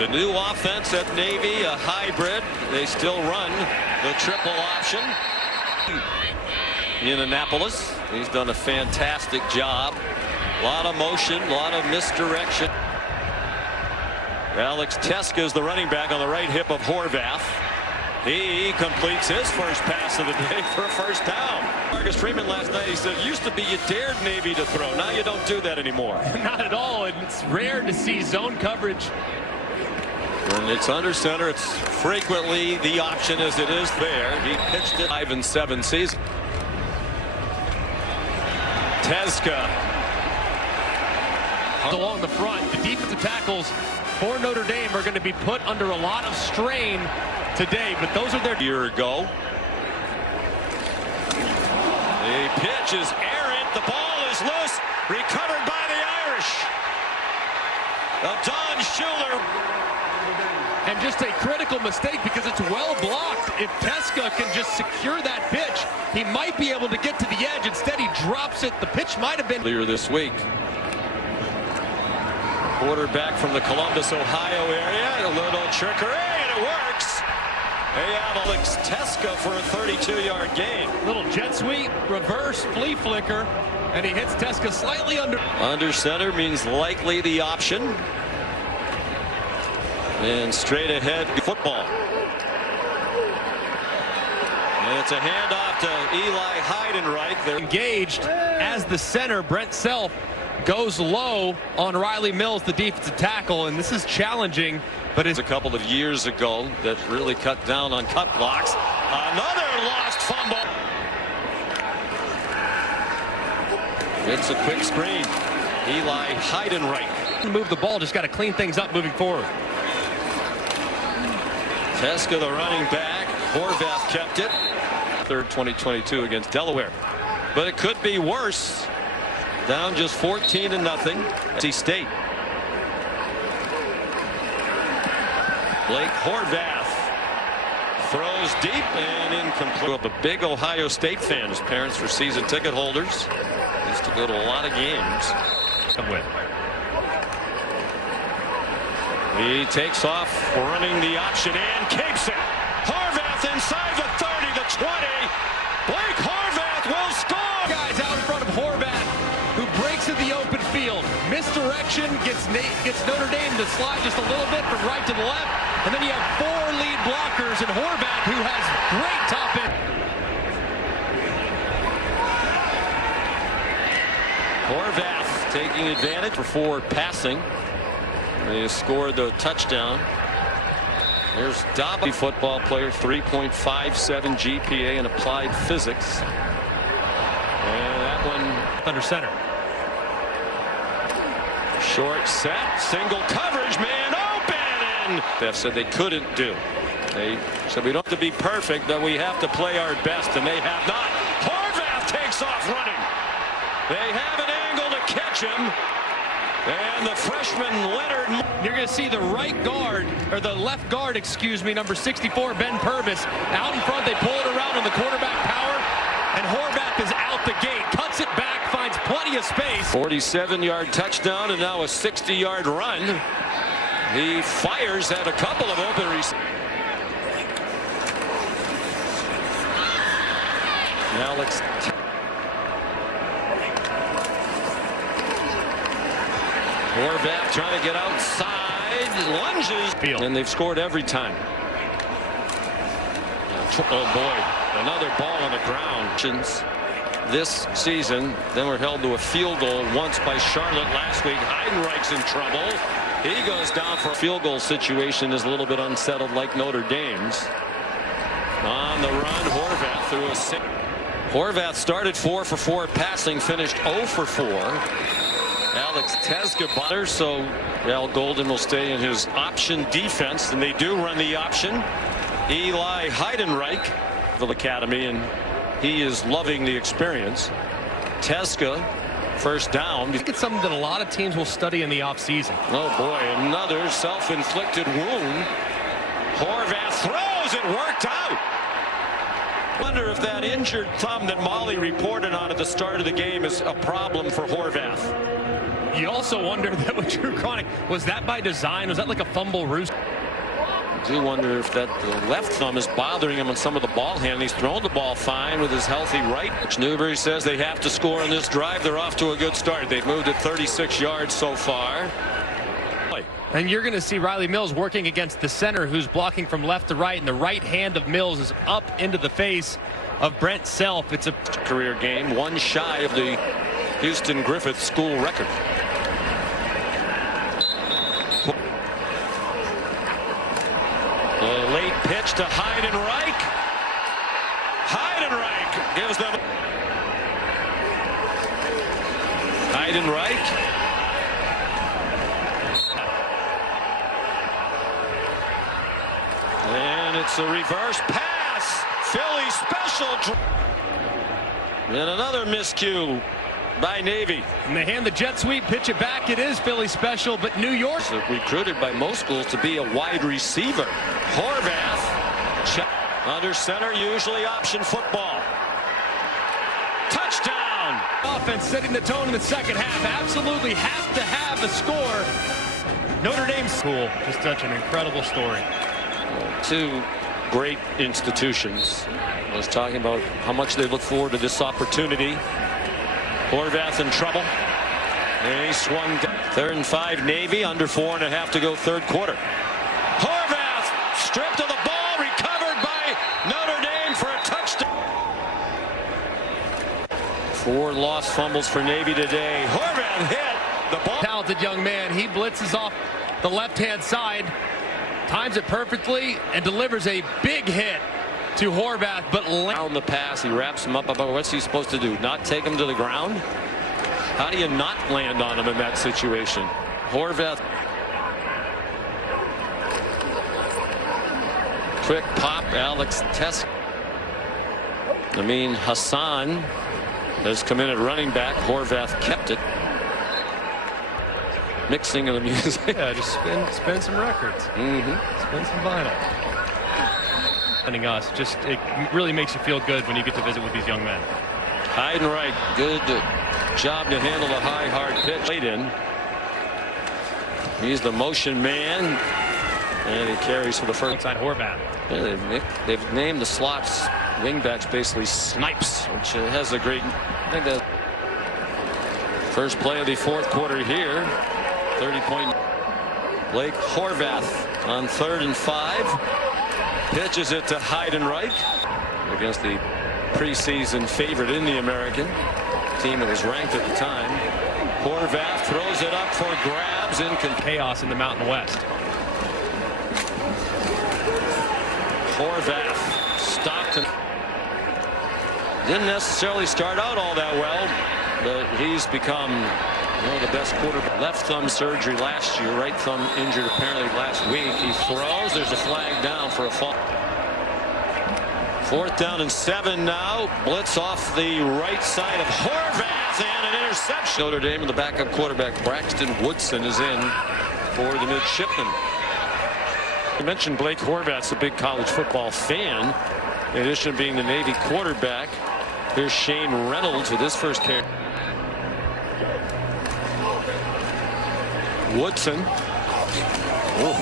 It's a new offense at Navy, a hybrid. They still run the triple option. In Annapolis, he's done a fantastic job. A lot of motion, a lot of misdirection. Alex Teska is the running back on the right hip of Horvath. He completes his first pass of the day for a first down. Marcus Freeman last night, he said, used to be you dared Navy to throw. Now you don't do that anymore. Not at all, and it's rare to see zone coverage. When it's under center, it's frequently the option as it is there. He pitched it 5-7 season. Teska. Along the front, the defensive tackles for Notre Dame are going to be put under a lot of strain today, but those are their year ago. The pitch is errant. The ball is loose. Recovered by the Irish. Don Schuler. And just a critical mistake because it's well blocked. If Teska can just secure that pitch, he might be able to get to the edge. Instead, he drops it. The pitch might have been earlier this week. Quarterback from the Columbus, Ohio area. A little trickery, and it works. They have Alex Teska for a 32-yard gain. Little jet sweep, reverse, flea flicker, and he hits Teska slightly under. Under center means likely the option. And straight ahead football. And it's a handoff to Eli Heidenreich. They're engaged as the center. Brent Self goes low on Rylie Mills, the defensive tackle, and this is challenging. But it's a couple of years ago that really cut down on cut blocks. Another lost fumble. It's a quick screen. Eli Heidenreich. Move the ball, just got to clean things up moving forward. Teska, the running back. Horvath kept it. Third 2022 against Delaware. But it could be worse. Down just 14-0. NC State. Blake Horvath throws deep and incomplete. The big Ohio State fans, parents for season ticket holders. Used to go to a lot of games. He takes off, running the option and keeps it. Horvath inside the 30, the 20. Blake Horvath will score. Guys out in front of Horvath, who breaks in the open field. Misdirection gets Notre Dame to slide just a little bit from right to the left. And then you have four lead blockers and Horvath, who has great top end. Horvath taking advantage for forward passing. They scored the touchdown. There's Daba, football player, 3.57 GPA in applied physics. And that one under center. Short set, single coverage, man open, and they said they couldn't do. They said we don't have to be perfect, but we have to play our best, and they have not. Horvath takes off running. They have an angle to catch him. And the freshman Leonard. You're going to see the right guard, or the left guard, excuse me, number 64, Ben Purvis, out in front. They pull it around on the quarterback power, and Horvath is out the gate, cuts it back, finds plenty of space. 47-yard touchdown, and now a 60-yard run. He fires at a couple of open receivers. Alex. Horvath trying to get outside, lunges, and they've scored every time. Oh boy, another ball on the ground. This season, then we're held to a field goal once by Charlotte last week. Heidenreich's in trouble. He goes down for a field goal situation, is a little bit unsettled like Notre Dame's. On the run, Horvath threw a 6. Horvath started 4 for 4 passing, finished 0 for 4. Alex Teska butter, so Al Golden will stay in his option defense, and they do run the option. Eli Heidenreich, the academy, and he is loving the experience. Teska, first down. I think it's something that a lot of teams will study in the offseason. Oh boy, another self-inflicted wound. Horvath throws, it worked out. Wonder if that injured thumb that Molly reported on at the start of the game is a problem for Horvath. You also wonder that with Drew Cronic, was that by design? Was that like a fumble roost? I do wonder if that left thumb is bothering him on some of the ball handling. He's thrown the ball fine with his healthy right. Which Newberry says they have to score on this drive. They're off to a good start. They've moved it 36 yards so far. And you're going to see Rylie Mills working against the center, who's blocking from left to right, and the right hand of Mills is up into the face of Brent Self. It's a career game, one shy of the Houston Griffith school record. A late pitch to Heidenreich. Heidenreich gives them. Heidenreich. And it's a reverse pass. Philly special. And another miscue by Navy. And they hand the jet sweep, pitch it back. It is Philly special, but New York recruited by most schools to be a wide receiver. Horvath under center, usually option football. Touchdown. Offense setting the tone in the second half. Absolutely have to have a score. Notre Dame's cool. Just such an incredible story. Two great institutions. I was talking about how much they look forward to this opportunity. Horvath in trouble. And he swung down. 3rd and 5 Navy, under 4.5 to go third quarter. Horvath stripped of the ball, recovered by Notre Dame for a touchdown. 4 lost fumbles for Navy today. Horvath hit the ball. Talented young man. He blitzes off the left-hand side, times it perfectly, and delivers a big hit to Horvath, but down the pass, he wraps him up. What's he supposed to do? Not take him to the ground? How do you not land on him in that situation? Horvath. Quick pop, Alex Tess. Amin Hassan has come in at running back. Horvath kept it. Mixing of the music. Yeah, just spin some records. Spin some vinyl. Us, just it really makes you feel good when you get to visit with these young men. Heidenreich, good job to handle the high, hard pitch. Late in. He's the motion man, and he carries for the first. Inside Horvath. Yeah, they've named the slots wingbacks basically snipes, which has a great. I think that first play of the fourth quarter here. 30-point. Blake Horvath on 3rd and 5. Pitches it to Heidenreich against the preseason favorite in the American team that was ranked at the time. Horvath throws it up for grabs in chaos in the Mountain West. Horvath Stockton didn't necessarily start out all that well, but he's become one of the best quarterbacks. Left thumb surgery last year, right thumb injured apparently last week. He throws. There's a flag down for a fall. 4th down and 7 now. Blitz off the right side of Horvath and an interception. Notre Dame and the backup quarterback Braxton Woodson is in for the midshipman. You mentioned Blake Horvath's a big college football fan. In addition to being the Navy quarterback, here's Shane Reynolds with his first carry. Woodson. Ooh.